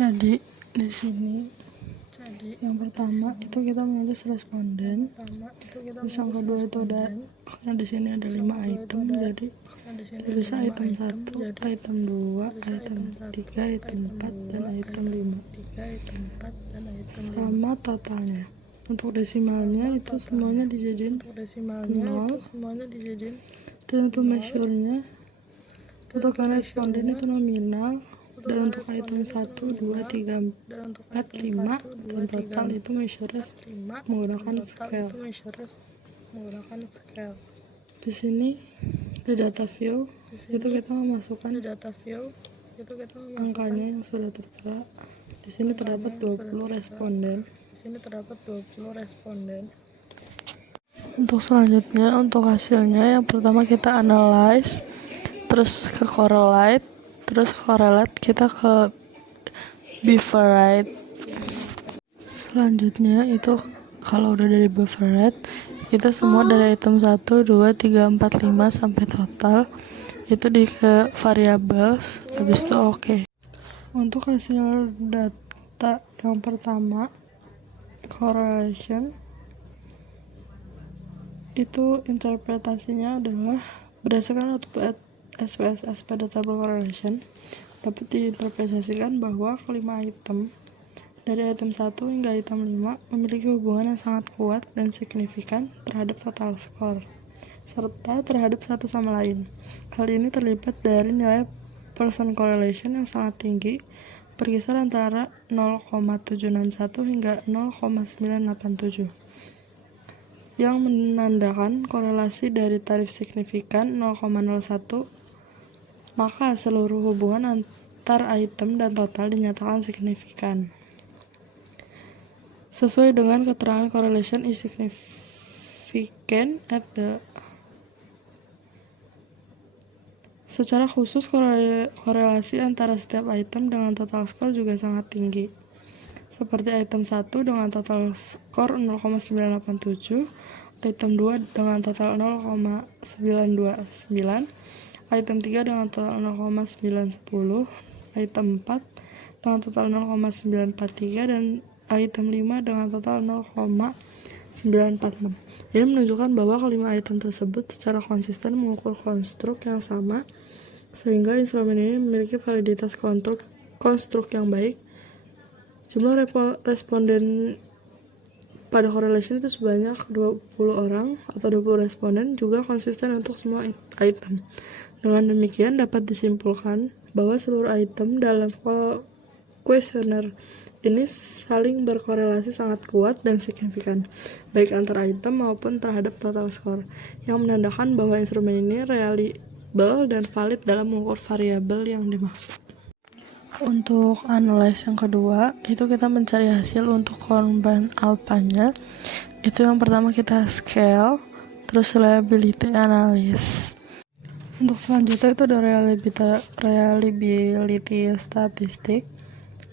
Jadi di sini yang pertama itu kita menulis responden, terus yang kedua itu ada, karena di sini ada 5 item, jadi tulis item 1, item 2, item 3, item 4, dan item 5 sama totalnya. Untuk desimalnya itu semuanya dijadiin 0, dan untuk measure-nya untuk responden itu nominal, dan untuk item 1, 2, 3, 4, 5 dan total itu measure menggunakan scale. Di sini di data view itu kita memasukkan angkanya yang sudah tertera. Di sini terdapat 20 responden. Untuk selanjutnya, untuk hasilnya yang pertama kita analyze, terus ke correlate, terus correlate kita ke beaverite. Selanjutnya itu kalau udah dari beaverite, kita semua dari item 1, 2, 3, 4, 5 sampai total itu di ke variables, habis itu oke. Untuk hasil data yang pertama, correlation, itu interpretasinya adalah berdasarkan output SPSS pada tabel correlation dapat diinterpretasikan bahwa kelima item dari item 1 hingga item 5 memiliki hubungan yang sangat kuat dan signifikan terhadap total score serta terhadap satu sama lain. Hal ini terlibat dari nilai Pearson correlation yang sangat tinggi, berkisar antara 0,761 hingga 0,987, yang menandakan korelasi dari tarif signifikan 0,01, maka seluruh hubungan antar item dan total dinyatakan signifikan. Sesuai dengan keterangan correlation is significant at the. Secara khusus, korelasi antara setiap item dengan total skor juga sangat tinggi. Seperti item 1 dengan total skor 0,987, item 2 dengan total 0,929, item 3 dengan total 0,910, item 4 dengan total 0,943, dan item 5 dengan total 0,946. Ini menunjukkan bahwa kelima item tersebut secara konsisten mengukur konstruk yang sama, sehingga instrumen ini memiliki validitas konstruk yang baik. Jumlah responden pada correlation itu sebanyak 20 orang atau 20 responden juga konsisten untuk semua item. Dengan demikian dapat disimpulkan bahwa seluruh item dalam kuesioner ini saling berkorelasi sangat kuat dan signifikan, baik antar item maupun terhadap total score, yang menandakan bahwa instrumen ini reliable dan valid dalam mengukur variabel yang dimaksud. Untuk analyze yang kedua, itu kita mencari hasil untuk korban alpanya. Itu yang pertama kita scale, terus reliability analysis. Untuk selanjutnya itu ada reliability statistik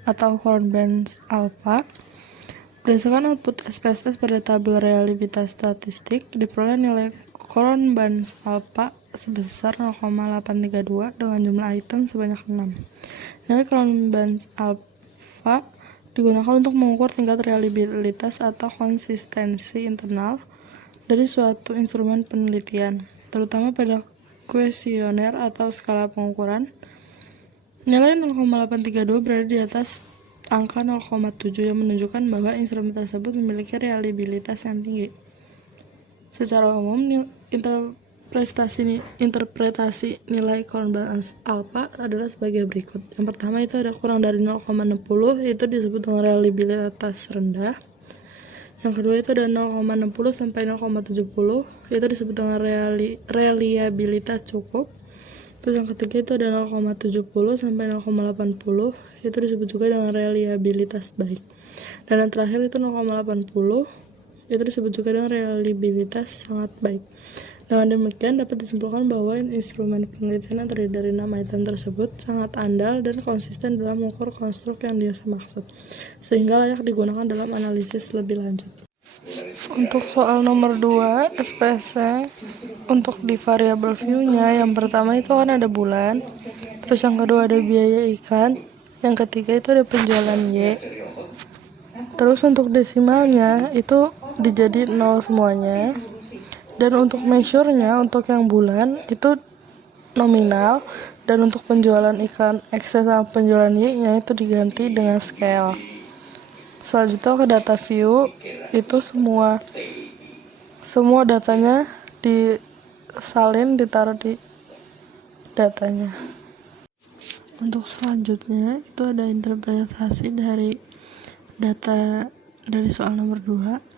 atau Kornbands alpha. Berdasarkan output SPSS pada tabel reliabilitas statistik, diperoleh nilai Kornbands alpha sebesar 0,832 dengan jumlah item sebanyak 6. Nilai Kornbands alpha digunakan untuk mengukur tingkat reliabilitas atau konsistensi internal dari suatu instrumen penelitian, terutama pada kuesioner atau skala pengukuran. Nilai 0,832 berada di atas angka 0,7 yang menunjukkan bahwa instrumen tersebut memiliki reliabilitas yang tinggi. Secara umum, interpretasi nilai Kornbands alpha adalah sebagai berikut. Yang pertama itu ada kurang dari 0,60, itu disebut dengan reliabilitas rendah. Yang kedua itu ada 0,60 sampai 0,70, itu disebut dengan reliabilitas cukup. Terus yang ketiga itu ada 0,70 sampai 0,80, itu disebut juga dengan reliabilitas baik. Dan yang terakhir itu 0,80, itu disebut juga dengan reliabilitas sangat baik. Dengan demikian dapat disimpulkan bahwa instrumen penelitian yang terdiri dari 6 item tersebut sangat andal dan konsisten dalam mengukur konstruk yang dia maksud, sehingga layak digunakan dalam analisis lebih lanjut. Untuk soal nomor 2 SPSS untuk di variable view-nya, yang pertama itu kan ada bulan, terus yang kedua ada biaya ikan, yang ketiga itu ada penjualan Y. Terus untuk desimalnya itu dijadi 0 semuanya. Dan untuk measure-nya untuk yang bulan itu nominal, dan untuk penjualan iklan X sama penjualan Y-nya itu diganti dengan scale. Selanjutnya ke data view, itu semua datanya disalin, ditaruh di datanya. Untuk selanjutnya itu ada interpretasi dari data dari soal nomor 2.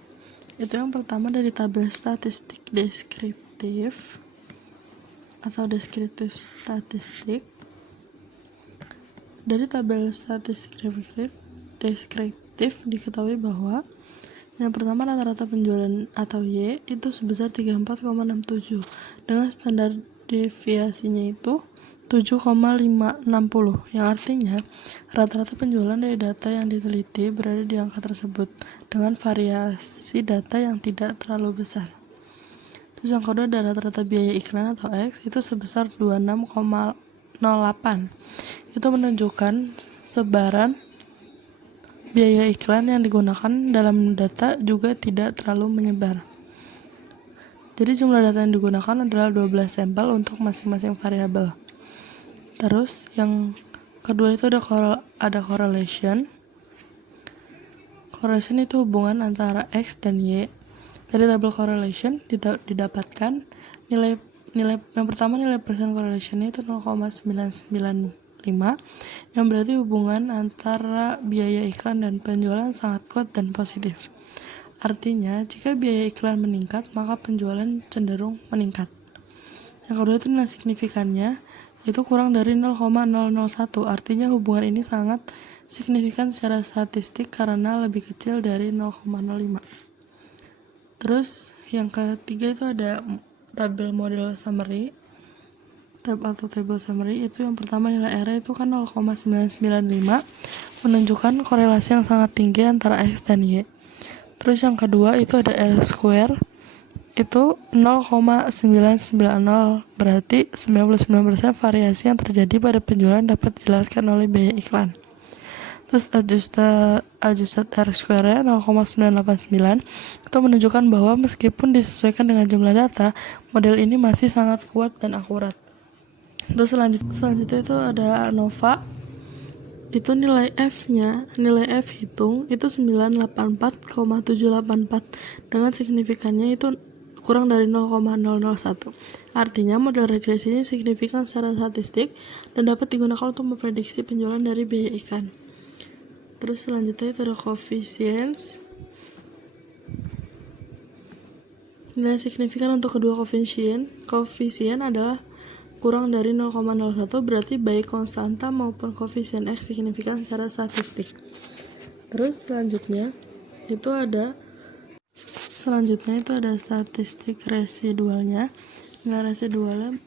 Itu yang pertama dari tabel statistik deskriptif atau deskriptif statistik. Dari tabel statistik deskriptif diketahui bahwa yang pertama rata-rata penjualan atau Y itu sebesar 34,67 dengan standar deviasinya itu 7,560, yang artinya rata-rata penjualan dari data yang diteliti berada di angka tersebut dengan variasi data yang tidak terlalu besar. Terus yang kedua ada rata-rata biaya iklan atau X itu sebesar 26,08. Itu menunjukkan sebaran biaya iklan yang digunakan dalam data juga tidak terlalu menyebar. Jadi jumlah data yang digunakan adalah 12 sampel untuk masing-masing variabel. Terus yang kedua itu ada correlation. Correlation itu hubungan antara X dan Y. Dari tabel correlation didapatkan nilai yang pertama, nilai persen correlation itu 0,995, yang berarti hubungan antara biaya iklan dan penjualan sangat kuat dan positif. Artinya, jika biaya iklan meningkat, maka penjualan cenderung meningkat. Yang kedua itu nilai signifikannya itu kurang dari 0,001, artinya hubungan ini sangat signifikan secara statistik karena lebih kecil dari 0,05. Terus yang ketiga itu ada tabel model summary. Table summary itu yang pertama nilai R itu kan 0,995, menunjukkan korelasi yang sangat tinggi antara X dan Y. Terus yang kedua itu ada R square itu 0,990, berarti 99% variasi yang terjadi pada penjualan dapat dijelaskan oleh biaya iklan. Terus adjusted R square 0,989 itu menunjukkan bahwa meskipun disesuaikan dengan jumlah data, model ini masih sangat kuat dan akurat. Terus selanjutnya itu ada ANOVA. Itu nilai F hitung itu 984,784 dengan signifikannya itu kurang dari 0,001. Artinya model regresinya signifikan secara statistik dan dapat digunakan untuk memprediksi penjualan dari biaya iklan. Terus selanjutnya itu ada coefficients. Nilai signifikan untuk kedua koefisien adalah kurang dari 0,01, berarti baik konstanta maupun koefisien X signifikan secara statistik. Terus selanjutnya itu ada statistik residualnya. Nilai residualnya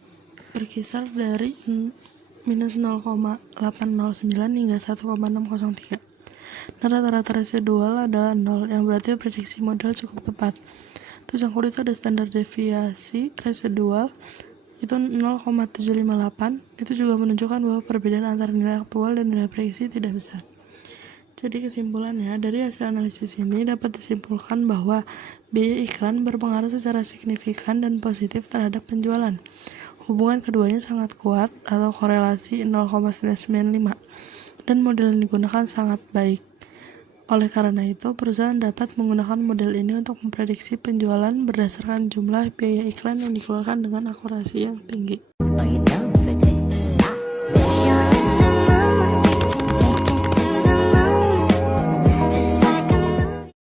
berkisar dari minus 0,809 hingga 1,603. Nah, rata-rata residual adalah 0, yang berarti prediksi model cukup tepat. Terus yang kedua itu ada standar deviasi residual itu 0,758. Itu juga menunjukkan bahwa perbedaan antara nilai aktual dan nilai prediksi tidak besar. Jadi kesimpulannya, dari hasil analisis ini dapat disimpulkan bahwa biaya iklan berpengaruh secara signifikan dan positif terhadap penjualan. Hubungan keduanya sangat kuat atau korelasi 0,995 dan model yang digunakan sangat baik. Oleh karena itu, perusahaan dapat menggunakan model ini untuk memprediksi penjualan berdasarkan jumlah biaya iklan yang dikeluarkan dengan akurasi yang tinggi.